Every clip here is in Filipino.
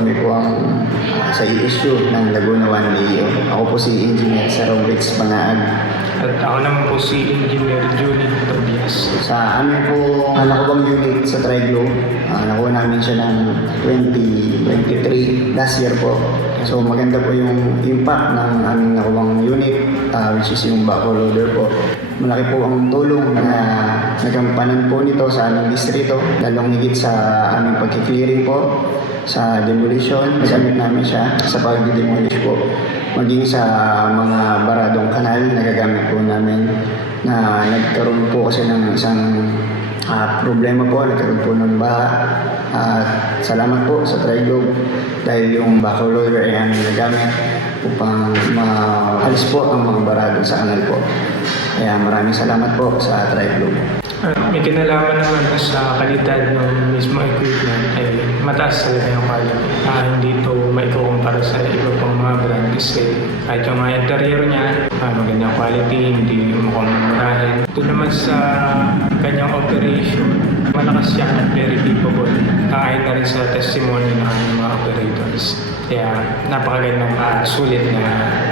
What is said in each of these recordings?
kami po ang sa issue ng Laguna 1 Leo. Ako po si Engineer Sarowitz Bangaag. At ako naman po si Engineer Julie Tobias. Sa amin po nakubang unit sa Tri-Globe, nakuha namin siya ng 2023 last year po. So maganda po yung impact ng aming nakubang unit, which is yung backhoe loader po. Malaki po ang tulong na nagampanan po nito sa aming distrito, lalong higit sa aming pagkiklearing po, sa demolition. Nagamit namin siya sa pag-demolish po. Maging sa mga baradong kanal, nagagamit po namin na nagkaroon po kasi ng isang problema po, nagkaroon po ng baha. Salamat po sa Tri-Globe dahil yung backhoe loader ay aming nagamit upang maalis po ang mga barado sa kanal po. Kaya maraming salamat po sa Tri-Globe. May kinalaman naman sa kalidad ng mismo equipment ay mataas talaga yung quality. Hindi ito maikukumpara sa iba pang mga brand kasi kahit yung mga interior niya, magandang quality, hindi mukhang murahin. Ito naman sa kanyang operation, malakas siya at very capable. Kahit na rin sa testimony ng mga operators. Kaya napakagandang sulit na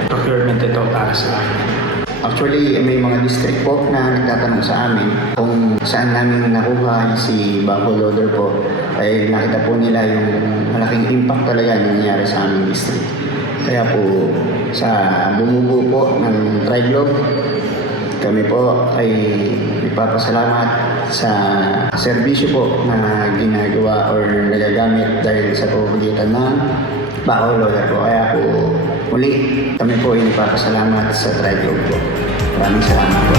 procurement ito para sa amin. Actually, may mga district po na nagtatanong sa amin kung saan namin nakuha si backhoe loader po. Ay nakita po nila yung malaking impact talaga na nangyari sa aming district. Kaya po sa bumubuo po ng Tri-Globe, kami po ay ipapasalamat sa serbisyo po na ginagawa or nagagamit dahil sa pamamagitan ng backhoe loader po. Kaya po muli kami po ay ipapasalamat sa Tri-Globe po. Maraming salamat po.